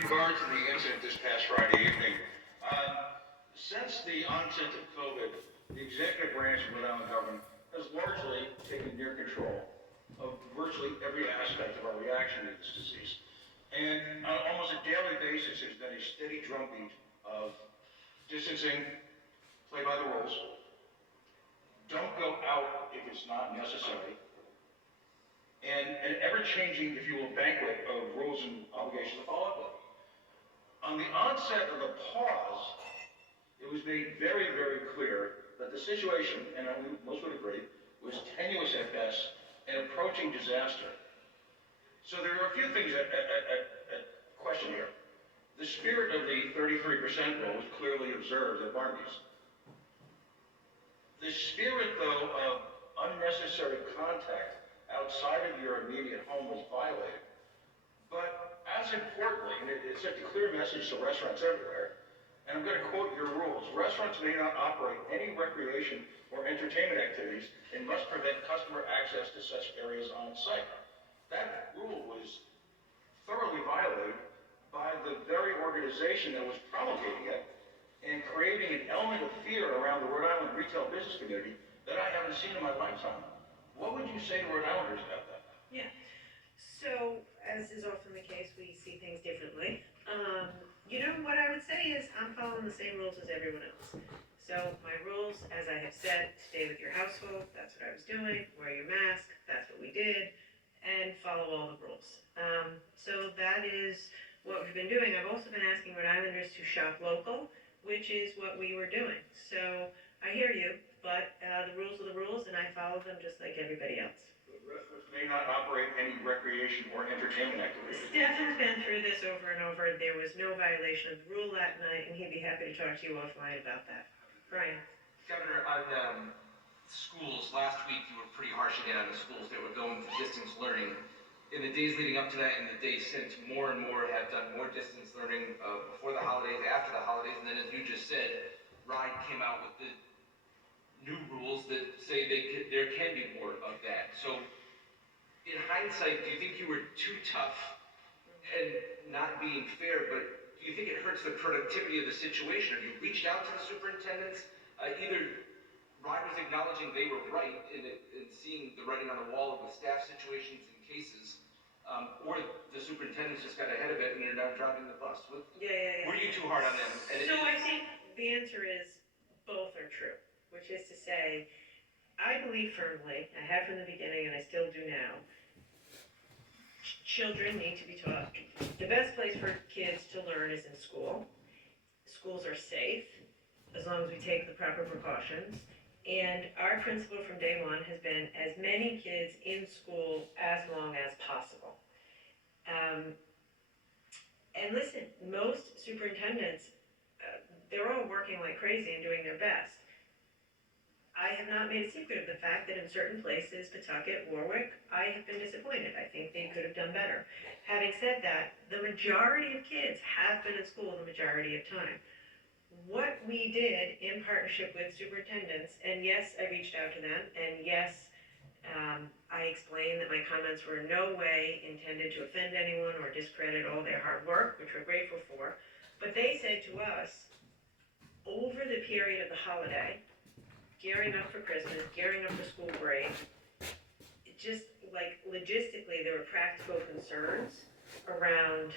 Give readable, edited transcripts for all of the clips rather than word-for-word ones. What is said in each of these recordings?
regard to the incident this past Friday evening, since the onset of COVID, the executive branch of Rhode Island government has largely taken near control of virtually every aspect of our reaction to this disease. And on almost a daily basis, there's been a steady drumbeat of distancing, play by the rules, don't go out if it's not necessary, and an ever-changing, if you will, banquet of rules and obligations to follow up with. On the onset of the pause, it was made very, very clear that the situation, and most would agree, was tenuous at best and approaching disaster. So there are a few things at question here. The spirit of the 33% rule was clearly observed at Barnaby's. The spirit, though, of unnecessary contact outside of your immediate home was violated. But as importantly, and it sent a clear message to restaurants everywhere, and I'm going to quote your rules: restaurants may not operate any recreation or entertainment activities and must prevent customer access to such areas on site. That rule was thoroughly violated by the very organization that was promulgating it and creating an element of fear around the Rhode Island retail business community that I haven't seen in my lifetime. What would you say to Rhode Islanders about that? Yeah. So, as is often the case, we see things differently. What I would say is I'm following the same rules as everyone else. So my rules, as I have said, stay with your household, that's what I was doing, wear your mask, that's what we did, and follow all the rules. So that is what we've been doing. I've also been asking Rhode Islanders to shop local, which is what we were doing. So I hear you, but the rules are the rules, and I follow them just like everybody else. Restaurants may not operate any recreation or entertainment activities. Stefan's been through this over and over. There was no violation of the rule that night, and he'd be happy to talk to you offline about that. Brian. Governor, on schools, last week you were pretty harsh again on the schools that were going to distance learning. In the days leading up to that and the days since, more and more have done more distance learning before the holidays, after the holidays, and then as you just said, RIDE came out with the new rules that say there can be more of that. So, in hindsight, do you think you were too tough and not being fair, but do you think it hurts the productivity of the situation? Have you reached out to the superintendents? Either RIDE was acknowledging they were right in seeing the writing on the wall of the staff situations and cases, or the superintendents just got ahead of it and they're now driving the bus. Yeah. Were you too hard on them? So I think the answer is both are true, which is to say, I believe firmly, I have from the beginning and I still do now, children need to be taught. The best place for kids to learn is in school. Schools are safe as long as we take the proper precautions. And our principle from day one has been as many kids in school as long as possible. And listen, most superintendents, they're all working like crazy and doing their best. I have not made a secret of the fact that in certain places, Pawtucket, Warwick, I have been disappointed. I think they could have done better. Having said that, the majority of kids have been in school the majority of time. What we did in partnership with superintendents, and yes, I reached out to them, and yes, I explained that my comments were in no way intended to offend anyone or discredit all their hard work, which we're grateful for, but they said to us, over the period of the holiday, gearing up for Christmas, gearing up for school break, just like logistically, there were practical concerns around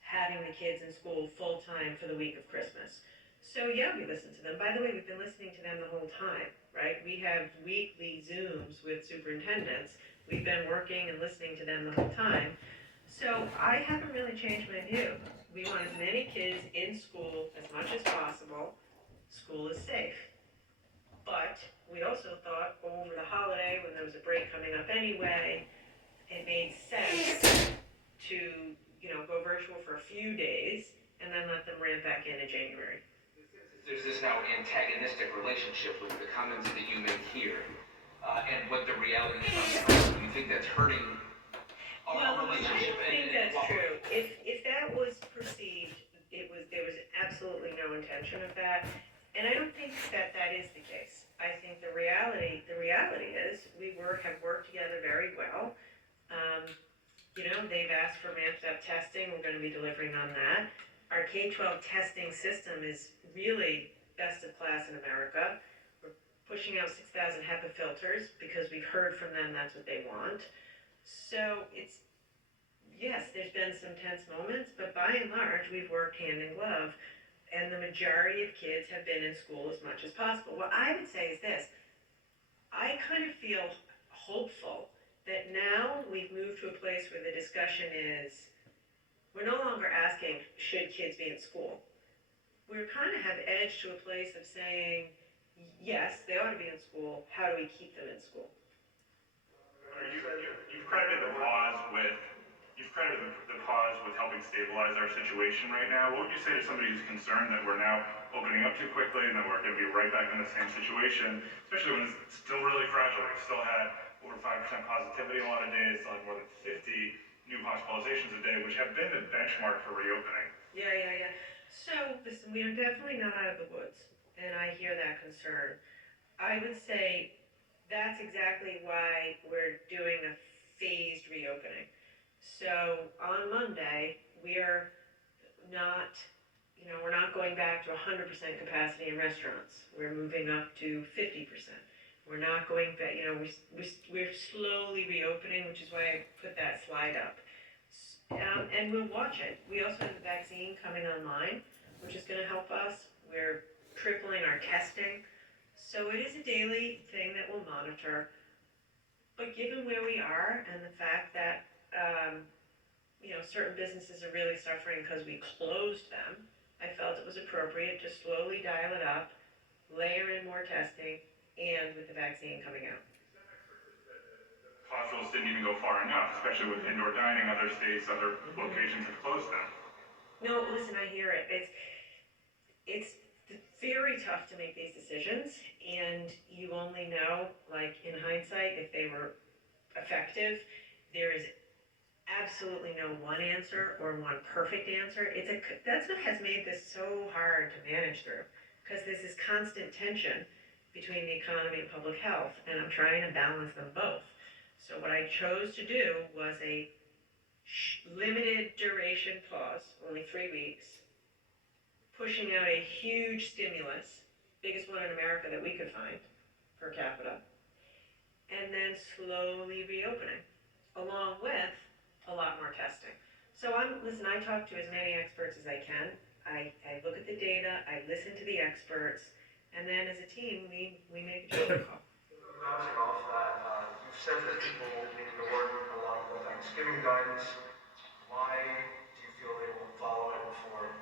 having the kids in school full-time for the week of Christmas. So yeah, we listened to them. By the way, we've been listening to them the whole time, right? We have weekly Zooms with superintendents. We've been working and listening to them the whole time. So I haven't really changed my view. We want as many kids in school as much as possible. School is safe. But we also thought over the holiday, when there was a break coming up anyway, it made sense to go virtual for a few days and then let them ramp back in January. There's this now antagonistic relationship with the comments that you make here and what the reality is. Do you think that's hurting our relationship? I don't think that's true. If that was perceived, there was absolutely no intention of that. And I don't think that is the case. I think the reality is we have worked together very well. They've asked for ramped up testing, we're gonna be delivering on that. Our K-12 testing system is really best of class in America. We're pushing out 6,000 HEPA filters because we've heard from them that's what they want. So it's, yes, there's been some tense moments, but by and large, we've worked hand in glove, and the majority of kids have been in school as much as possible. What I would say is this: I kind of feel hopeful that now we've moved to a place where the discussion is, we're no longer asking, should kids be in school? We're kind of have edged to a place of saying, yes, they ought to be in school. How do we keep them in school? You've credited the pause with helping stabilize our situation right now. What would you say to somebody who's concerned that we're now opening up too quickly and that we're going to be right back in the same situation, especially when it's still really fragile? We still had over 5% positivity a lot of days, still had more than 50 new hospitalizations a day, which have been the benchmark for reopening. Yeah. So, listen, we are definitely not out of the woods, and I hear that concern. I would say that's exactly why we're doing a phased reopening. So on Monday, we're not, we're not going back to 100% capacity in restaurants. We're moving up to 50%. We're not going back, we're slowly reopening, which is why I put that slide up. And we'll watch it. We also have the vaccine coming online, which is going to help us. We're tripling our testing. So it is a daily thing that we'll monitor. But given where we are and the fact that, certain businesses are really suffering because we closed them, I felt it was appropriate to slowly dial it up, layer in more testing, and with the vaccine coming out. Hospitals didn't even go far enough, especially with indoor dining. Other states, other locations have closed them. No, listen, I hear it. It's very tough to make these decisions, and you only know, like in hindsight, if they were effective. There is absolutely no one answer or one perfect answer. That's what has made this so hard to manage through, because there's this constant tension between the economy and public health, and I'm trying to balance them both. So what I chose to do was a limited duration pause, only 3 weeks, pushing out a huge stimulus, biggest one in America that we could find per capita, and then slowly reopening, along with a lot more testing. So I talk to as many experts as I can. I look at the data, I listen to the experts, and then as a team, we make a judgment call. Bouncing off that, you've said that people need to work a lot of the Thanksgiving guidance. Why do you feel they will follow it before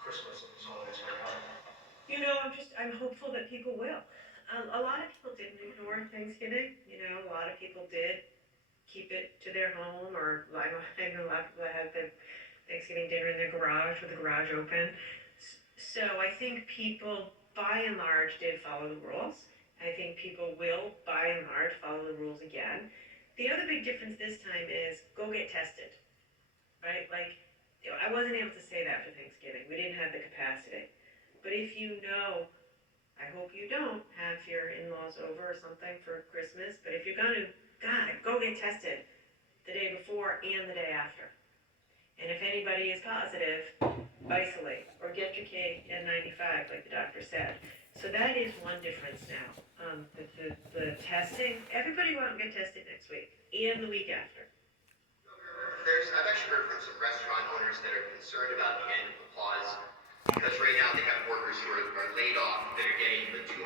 Christmas and these holidays are out? I'm hopeful that people will. A lot of people didn't ignore Thanksgiving. A lot of people did keep it to their home, or I know a lot of people that had the Thanksgiving dinner in their garage with the garage open. So I think people, by and large, did follow the rules. I think people will, by and large, follow the rules again. The other big difference this time is go get tested, right? I wasn't able to say that for Thanksgiving. We didn't have the capacity. But if I hope you don't have your in-laws over or something for Christmas, but if you're gonna, God, go get tested the day before and the day after. And if anybody is positive, isolate or get your N95 like the doctor said. So that is one difference now. The testing, everybody go out and get tested next week and the week after. I've actually heard from some restaurant owners that are concerned about the end of the pause, because right now they have workers who are laid off that are getting the $200